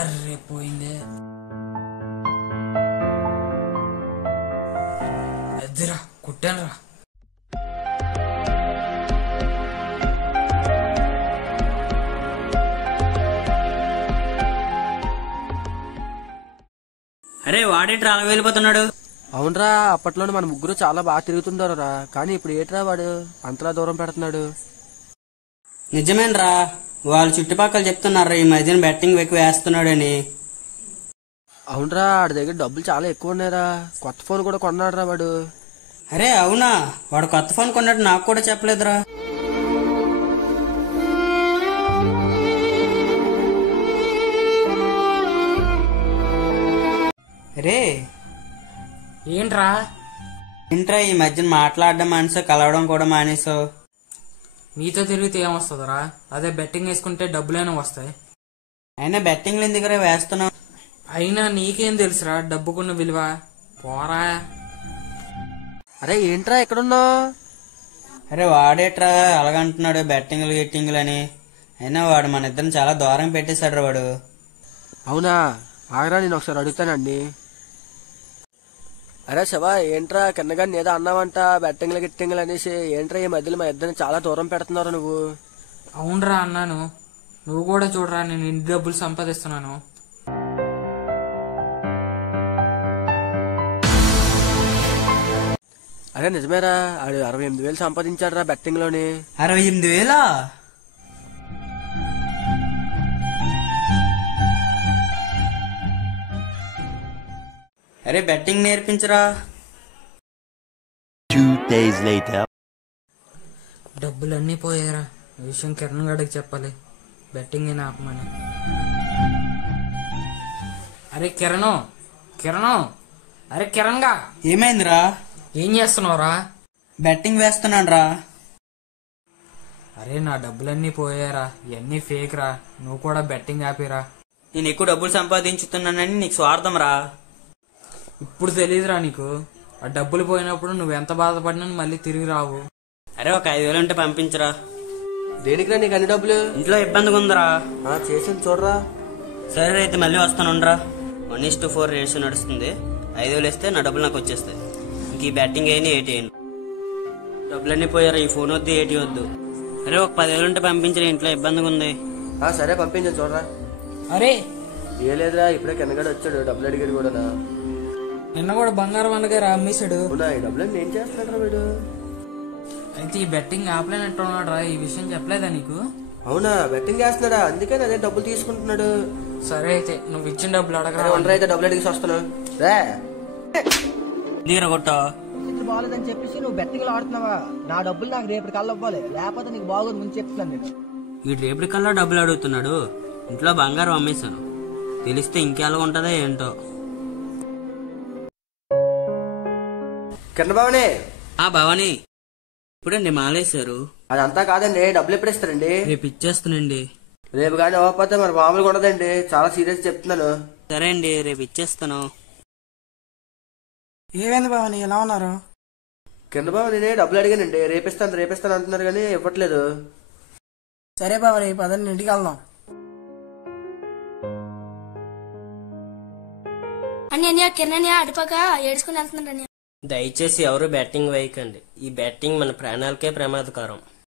Array పోయిందే. అదిరా కుట్టానురా. అరే వాడేంట్రా అలా వెళ్ళిపోతున్నాడు? అవునరా, అప్పట్లోనే మన ముగ్గురు చాలా బాగా తిరుగుతుంటారురా. కానీ ఇప్పుడు ఏట్రా వాడు అంతలా దూరం పెడుతున్నాడు? నిజమేనరా, వాళ్ళు చుట్టుపక్కల చెప్తున్నారా ఈ మధ్యన బెట్టింగ్ ఎక్కువ వేస్తున్నాడని. అవునరా, ఆడి దగ్గర డబ్బులు చాలా ఎక్కువ ఉన్నాయిరా. కొత్త ఫోన్ కూడా కొన్నాడురా వాడు. అరే అవునా, వాడు కొత్త ఫోన్ కొన్నట్టు నాకు కూడా చెప్పలేదురా. రే ఏంట్రా? ఏంట్రా ఈ మధ్యన మాట్లాడడం మానేసో, కలవడం కూడా మానేసో? మీతో తిరిగితే ఏమొస్తుందిరా? అదే బెట్టింగ్ వేసుకుంటే డబ్బులైనా వస్తాయి. అయినా బెట్టింగ్లు ఎందుకురా వేస్తున్నావు? అయినా నీకేం తెలుసురా డబ్బుకున్న విలువ? పోరా. అరే ఏంట్రా ఎక్కడున్నావు? అరే వాడేట్రా అలాగంటున్నాడు బెట్టింగ్లు గిట్టింగ్లు అని. అయినా వాడు మన ఇద్దరిని చాలా దూరం పెట్టేశాడు వాడు. అవునా, ఆగరా నేను ఒకసారి అడుగుతానండి. అరే శివ, ఏంట్రా కిందగాని ఏదో అన్నావంట బెట్టింగ్లు గిట్టింగ్లు అనేసి. ఏంట్రా ఈ మధ్యలో మా ఇద్దరిని చాలా దూరం పెడుతున్నారు నువ్వు? అవునరా అన్నాను. నువ్వు కూడా చూడరా నేను ఎన్ని డబ్బులు సంపాదిస్తున్నాను. అరే నిజమేరా, ఆడు 68,000 సంపాదించాడు రా బెట్టింగ్ లోని. 68,000? అరే బెట్టింగ్ నేర్పించరా. 2 days later. డబ్బులన్నీ పోయారా. ఈ విషయం కిరణ్ గడికి చెప్పాలి, బెట్టింగ్ ఆపమని. అరే కిరణ్, అరే కిరణ్ గా ఏమైందిరా? ఏం చేస్తున్నావురా? బెట్టింగ్ వేస్తున్నాను రా. అరే నా డబ్బులన్నీ పోయారా, ఇవన్నీ ఫేక్ రా. నువ్వు కూడా బెట్టింగ్ ఆపిరా. నేను ఎక్కువ డబ్బులు సంపాదించుతున్నానని నీకు స్వార్థం రా. ఇప్పుడు తెలీదురా నీకు. ఆ డబ్బులు పోయినప్పుడు నువ్వెంత బాధపడినా మళ్ళీ తిరిగి రావు. అరే ఒక 5,000 ఉంటే పంపించరా. దేనికిరా నీకు అన్ని డబ్బులు? ఇంట్లో ఇబ్బందిగా ఉందిరా. చేసింది చూడరా. సరే అయితే మళ్ళీ వస్తానుండ్రా. 1:4 రేషియో నడుస్తుంది. 5,000 ఇస్తే నా డబ్బులు నాకు వచ్చేస్తాయి. ఇంక ఈ బ్యాటింగ్ అయినా ఏటి అయ్యింది. డబ్బులన్నీ పోయారా. ఈ ఫోన్ వద్దు, ఏటి వద్దు. అరే ఒక 10,000 ఉంటే పంపించరా, ఇంట్లో ఇబ్బందిగా ఉంది. సరే పంపించండి చూడరా. అరే ఏ లేదురా, ఇప్పుడే కిందగాడు వచ్చాడు, డబ్బులు అడిగాడు కూడా. నిన్న కూడా బంగారం అనగా అమ్మేశాడు. అవునా, ఈ డబ్బులు ఏం చేస్తున్నాడు వీడు? అయితే ఈ బెట్టింగ్ ఆపలేనట్టున్నాడు రా. ఈ విషయం చెప్పలేదా నీకు? అవునా, బెట్టింగ్ చేస్తున్నాడా? అందుకని అదే డబ్బులు తీసుకుంటున్నాడు. సరే అయితే నువ్వు ఇచ్చిన డబ్బులు అడగరా. ఒంటరి అయితే డబ్బులు అడిగి వస్తున్నావు దగ్గర కొట్టా. బాగాలేదని చెప్పేసి నువ్వు బెట్టింగ్లు ఆడుతున్నావా? నా డబ్బులు నాకు రేపటి కల్లా ఇవ్వాలి, లేకపోతే నీకు బాగోదు ముందు చెప్తున్నాను నేను. వీడు రేపటి కల్లా డబ్బులు అడుగుతున్నాడు. ఇంట్లో బంగారం అమ్మేశాను. తెలిస్తే ఇంకెలా ఉంటదో ఏంటో. కింద బావనే. భవానీ ఇప్పుడండి మాలేశారు. అదంతా కాదండి, డబ్బులు ఎప్పుడు ఇస్తారండి? రేపు ఇచ్చేస్తానండి. రేపు కానీ అవ్వకపోతే మరి మామూలుగా ఉండదండి, చాలా సీరియస్ చెప్తున్నాను. సరే అండి, రేపు ఇచ్చేస్తాను. ఏమైంది బావని, ఎలా ఉన్నారు? కింద బావ నేనే డబ్బులు అడిగానండి, రేపిస్తాను అంటున్నారు కానీ ఇవ్వట్లేదు. సరే బావని, పదండి ఇంటికి వెళ్దాం. అన్నయ్య కిరణ్ అడిపాక ఏడ్చుకుని వెళ్తున్నాడు. దయచేసి ఎవరు బ్యాటింగ్ వేయకండి. ఈ బ్యాటింగ్ మన ప్రాణాలకే ప్రమాదకరం.